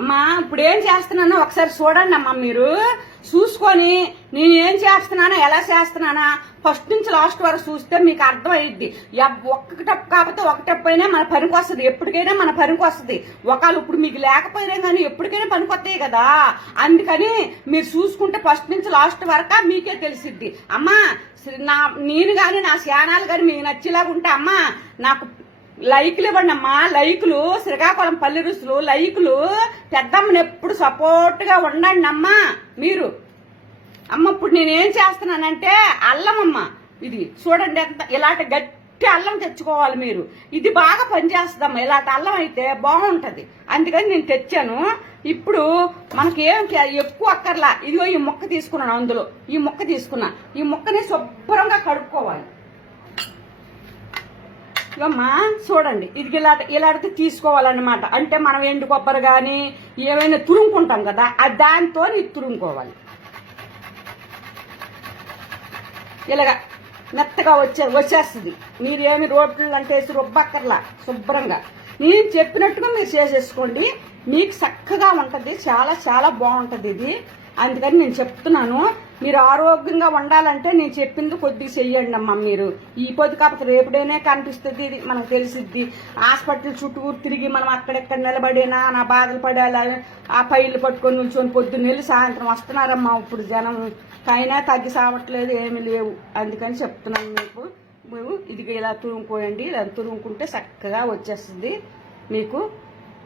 అమ్మా ఇప్పుడు ఏం చేస్తున్నానో ఒకసారి చూడండి అమ్మా. మీరు చూసుకొని నేను ఏం చేస్తున్నానా ఎలా చేస్తున్నానా ఫస్ట్ నుంచి లాస్ట్ వరకు చూస్తే మీకు అర్థం అయ్యిద్ది. ఒక్క టప్ కాకపోతే ఒక టప్ అయినా మన పనికి వస్తుంది, ఎప్పటికైనా మన పనికి వస్తుంది. ఒకవేళ ఇప్పుడు మీకు లేకపోయినా కానీ ఎప్పటికైనా పనికి వస్తాయి కదా. అందుకని మీరు చూసుకుంటే ఫస్ట్ నుంచి లాస్ట్ వరకు మీకే తెలిసిద్ది. అమ్మా నేను కానీ నా ఛానల్ కానీ మీకు నచ్చేలాగా ఉంటే అమ్మా నాకు లైకులు ఇవ్వండి అమ్మా. లైకులు శ్రీకాకుళం పల్లి రుసులు లైకులు పెద్దమ్మని ఎప్పుడు సపోర్ట్ గా ఉండండి అమ్మా. మీరు అమ్మ ఇప్పుడు నేనేం చేస్తున్నానంటే అల్లం అమ్మ, ఇది చూడండి ఎంత ఇలాంటి గట్టి అల్లం తెచ్చుకోవాలి మీరు. ఇది బాగా పనిచేస్తుందమ్మా, ఇలాంటి అల్లం అయితే బాగుంటది. అందుకని నేను తెచ్చాను. ఇప్పుడు మనకి ఏం ఎక్కువ అక్కర్లా. ఇదిగో ఈ ముక్క తీసుకున్నాను, అందులో ఈ ముక్క తీసుకున్నా. ఈ ముక్కని శుభ్రంగా కడుక్కోవాలి. ఇవమ్మా చూడండి, ఇది ఇలాంటి తీసుకోవాలన్నమాట. అంటే మనం ఎండు కొబ్బరి కానీ ఏమైనా తురుముకుంటాం కదా, దాంతో ఇది తురుముకోవాలి. ఇలాగా మెత్తగా వచ్చేస్తుంది. మీరు ఏమి రోడ్లు అంటే రుబ్బక్కర్లా, శుభ్రంగా నేను చెప్పినట్టుగా మీరు చేసేసుకోండి. మీకు చక్కగా ఉంటుంది, చాలా చాలా బాగుంటుంది ఇది. అందుకని నేను చెప్తున్నాను, మీరు ఆరోగ్యంగా ఉండాలంటే నేను చెప్పింది కొద్దిగా చెయ్యండి అమ్మా. మీరు ఈ పొద్దు కాకపోతే రేపుడైనా కనిపిస్తుంది, ఇది మనకు తెలిసిద్ది. హాస్పిటల్ చుట్టూరు తిరిగి మనం అక్కడెక్కడ నిలబడేనా నా బాధలు పడేలా ఆ పైళ్ళు పట్టుకొని నుంచొని పొద్దున్న వెళ్ళి సాయంత్రం వస్తున్నారమ్మా. ఇప్పుడు జనం కైనా తగ్గి సావట్లేదు, ఏమీ లేవు. అందుకని చెప్తున్నాను మీకు. ఇది ఇలా తురుముకోయండి, ఇలా తురుముకుంటే చక్కగా వచ్చేస్తుంది మీకు.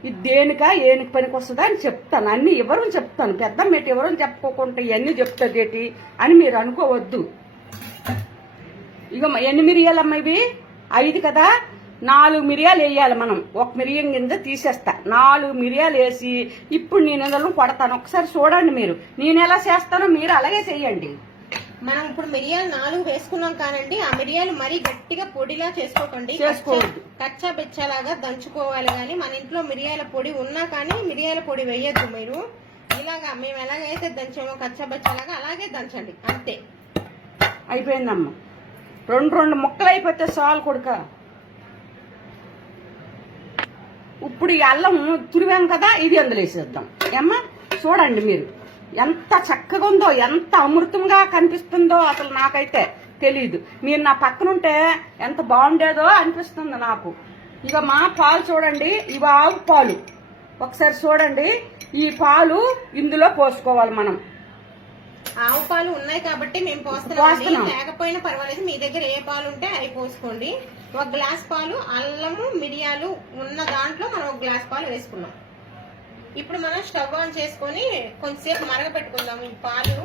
ఇది దేనికా ఏనికి పనికి వస్తుందా అని చెప్తాను. అన్ని ఎవరు చెప్తాను, పెద్ద మెట్టి ఎవరు చెప్పుకోకుండా ఇవన్నీ చెప్తుంది ఏంటి అని మీరు అనుకోవద్దు. ఇక ఎన్ని మిరియాలమ్మ ఇవి 5 కదా, 4 మిరియాలు వేయాలి మనం. 1 మిరియం కింద తీసేస్తా. 4 మిరియాలు వేసి ఇప్పుడు నేను ఇందులో కొడతాను. ఒకసారి చూడండి మీరు, నేను ఎలా చేస్తానో మీరు అలాగే చెయ్యండి. మనం ఇప్పుడు మిరియాలు 4 వేసుకున్నాం కానండి, ఆ మిరియాలు మరీ గట్టిగా పొడిలా చేసుకోకండి, చేసుకోవద్దు. కచ్చా బెచ్చలాగా దంచుకోవాలి. కానీ మన ఇంట్లో మిరియాల పొడి ఉన్నా కానీ మిరియాల పొడి వేయద్దు. మీరు ఇలాగా మేము ఎలాగైతే దంచామో కచ్చా బెచ్చలాగా అలాగే దంచండి, అంతే. అయిపోయిందమ్మా. 2 ముక్కలు అయిపోతే చాలు కొడుక. ఇప్పుడు ఈ అల్లం తురివాం కదా, ఇది అందులో వేసేద్దాం. ఏమ్మా చూడండి మీరు ఎంత చక్కగా ఉందో, ఎంత అమృతంగా కనిపిస్తుందో అసలు నాకైతే తెలీదు. మీరు నా పక్కనుంటే ఎంత బాగుండేదో అనిపిస్తుంది నాకు. ఇక మా పాలు చూడండి, ఇవి ఆవు పాలు. ఒకసారి చూడండి, ఈ పాలు ఇందులో పోసుకోవాలి మనం. ఆవు పాలు ఉన్నాయి కాబట్టి మేము పోస్తున్నాం, లేకపోయినా పర్వాలేదు. మీ దగ్గర ఏ పాలు ఉంటే అవి పోసుకోండి. 1 గ్లాస్ పాలు, అల్లము మిరియాలు ఉన్న దాంట్లో మనం 1 గ్లాస్ పాలు వేసుకున్నాం. ఇప్పుడు మనం స్టవ్ ఆన్ చేసుకొని కొంచెంసేపు మరగపెట్టుకుందాం. ఈ పాలు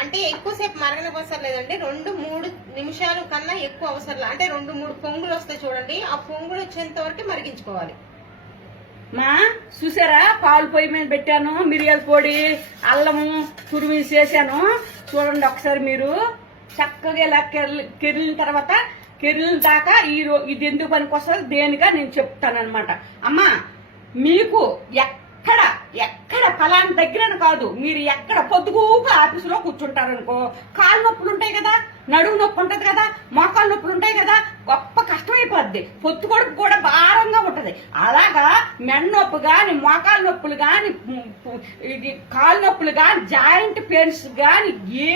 అంటే ఎక్కువసేపు మరగనవసరం లేదండి, 2-3 నిమిషాల కన్నా ఎక్కువ అవసరం. అంటే 2-3 పొంగులు వస్తాయి చూడండి, ఆ పొంగులు వచ్చేంత వరకు మరిగించుకోవాలి. మా చూసారా, పాలు పొయ్యి మీద పెట్టాను, మిరియాల పొడి అల్లము తురిమి చేశాను. చూడండి ఒకసారి మీరు. చక్కగా ఇలా కెరిలిన తర్వాత కెరిలిన దాకా ఇది ఎందుకు పనికి వస్తుంది దేనిగా నేను చెప్తానమాట. అమ్మా మీకు ఎక్కడ ఫలాని దగ్గర కాదు, మీరు ఎక్కడ పొద్దుగా ఆఫీసులో కూర్చుంటారనుకో, కాళ్ళు నొప్పులు ఉంటాయి కదా, నడుము నొప్పి ఉంటది కదా, మోకాలు నొప్పులు ఉంటాయి కదా, గొప్ప కష్టమైపోద్ది. పొత్తు కొడుకు కూడా భారంగా ఉంటది. అలాగా మెడ నొప్పి గాని, మోకాలు నొప్పులు గాని, ఇది కాలు నొప్పులు గాని, జాయింట్ పెయిన్స్ గాని, ఏ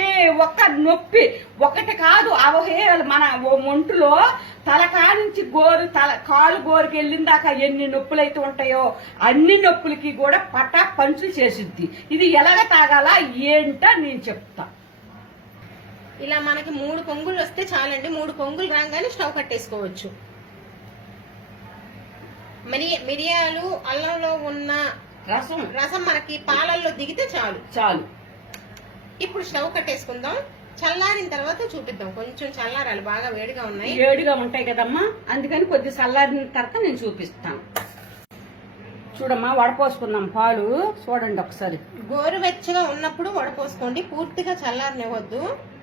ఒక్క నొప్పి ఒకటి కాదు అవహేళ మన ఒంటిలో తలకా నుంచి కాలు గోరుకి వెళ్ళిన దాకా ఎన్ని నొప్పులు అయితే ఉంటాయో అన్ని నొప్పులకి కూడా పటా పంచులు చేసిద్ది. ఇది ఎలాగ తాగాలా ఏంటో నేను చెప్తా. ఇలా మనకి 3 పొంగులు వస్తే చాలండి. 3 పొంగులు రాగానే స్టవ్ కట్టేసుకోవచ్చు. మిరియాలు అల్లంలో ఉన్న రసం మనకి పాలల్లో దిగితే చాలు. ఇప్పుడు స్టవ్ కట్టేసుకుందాం. చల్లారిన తర్వాత చూపిద్దాం. కొంచెం చల్లారాలి, బాగా వేడిగా ఉన్నాయి. వేడిగా ఉంటాయి కదమ్మా, అందుకని కొద్ది చల్లారిన తర్వాత నేను చూపిస్తాను. చూడమ్మా, వడపోసుకుందాం పాలు. చూడండి ఒకసారి. గోరువెచ్చగా ఉన్నప్పుడు వడపోసుకోండి, పూర్తిగా చల్లారనివ్వద్దు.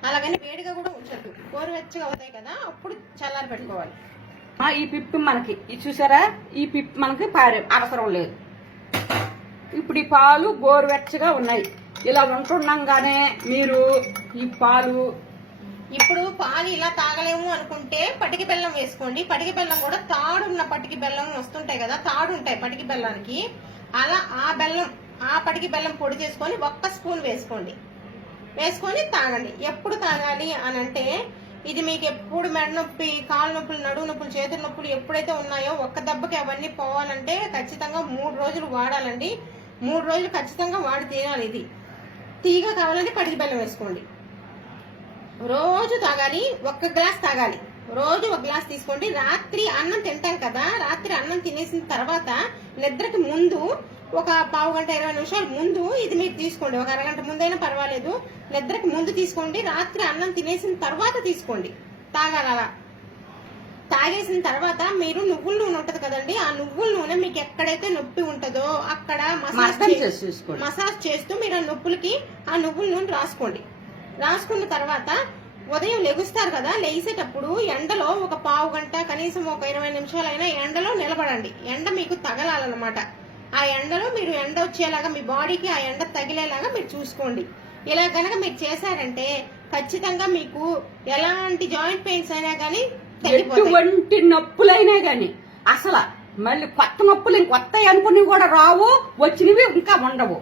అలాగని వేడిగా కూడా ఉంచద్దు. గోరువెచ్చగా అవుతాయి కదా, అప్పుడు చల్లారి పెట్టుకోవాలి. ఈ పిప్పు మనకి ఇది చూసారా, ఈ పిప్పు మనకి అవసరం లేదు. ఇప్పుడు ఈ పాలు గోరువెచ్చగా ఉన్నాయి. ఇలా ఉంటుండగానే మీరు ఈ పాలు ఇప్పుడు పాలు ఇలా తాగలేము అనుకుంటే పటికి బెల్లం వేసుకోండి. పటికి బెల్లం కూడా తాడున్న పటికి బెల్లం వస్తుంటాయి కదా, తాడు ఉంటాయి పటికి బెల్లానికి. అలా ఆ పటికి బెల్లం పొడి చేసుకొని 1 స్పూన్ వేసుకొని తాగండి. ఎప్పుడు తాగాలి అని అంటే ఇది మీకు ఎప్పుడు మెడ నొప్పి, కాళ్ళ నొప్పులు, నడుము నొప్పులు, చేతుల నొప్పులు ఎప్పుడైతే ఉన్నాయో ఒక్క దెబ్బకి అవన్నీ పోవాలంటే ఖచ్చితంగా 3 రోజులు వాడాలండి. 3 రోజులు ఖచ్చితంగా వాడి తీరాలి. ఇది తీగ కావాలంటే పటికి బెల్లం వేసుకోండి. రోజు తాగాలి. 1 గ్లాస్ తాగాలి. రోజు 1 గ్లాస్ తీసుకోండి. రాత్రి అన్నం తింటాం కదా, రాత్రి అన్నం తినేసిన తర్వాత నిద్రకి ముందు ఒక పావు గంట 20 నిమిషాల ముందు ఇది మీరు తీసుకోండి. ఒక అరగంట ముందైనా పర్వాలేదు. నిద్రకి ముందు తీసుకోండి. రాత్రి అన్నం తినేసిన తర్వాత తీసుకోండి. తాగాలి. అలా తాగేసిన తర్వాత మీరు నువ్వుల నూనె ఉంటది కదండి, ఆ నువ్వుల నూనె మీకు ఎక్కడైతే నొప్పి ఉంటుందో అక్కడ మసాజ్ చేస్తూ మీరు ఆ నొప్పులకి ఆ నువ్వుల నూనె రాసుకున్న తర్వాత ఉదయం లెగుస్తారు కదా, లేసేటప్పుడు ఎండలో ఒక పావు గంట కనీసం ఒక 20 నిమిషాలైనా ఎండలో నిలబడండి. ఎండ మీకు తగలాలన్నమాట. ఆ ఎండలో మీరు ఎండ వచ్చేలాగా మీ బాడీకి ఆ ఎండ తగిలేలాగా మీరు చూసుకోండి. ఇలా గనక మీరు చేశారంటే ఖచ్చితంగా మీకు ఎలాంటి జాయింట్ పెయిన్స్ అయినా గానీ ఎటువంటి నొప్పులైనా గాని అసలు మళ్ళీ కొత్త నొప్పులు కొత్త అనుకుని కూడా రావు, వచ్చినవి ఇంకా ఉండవు.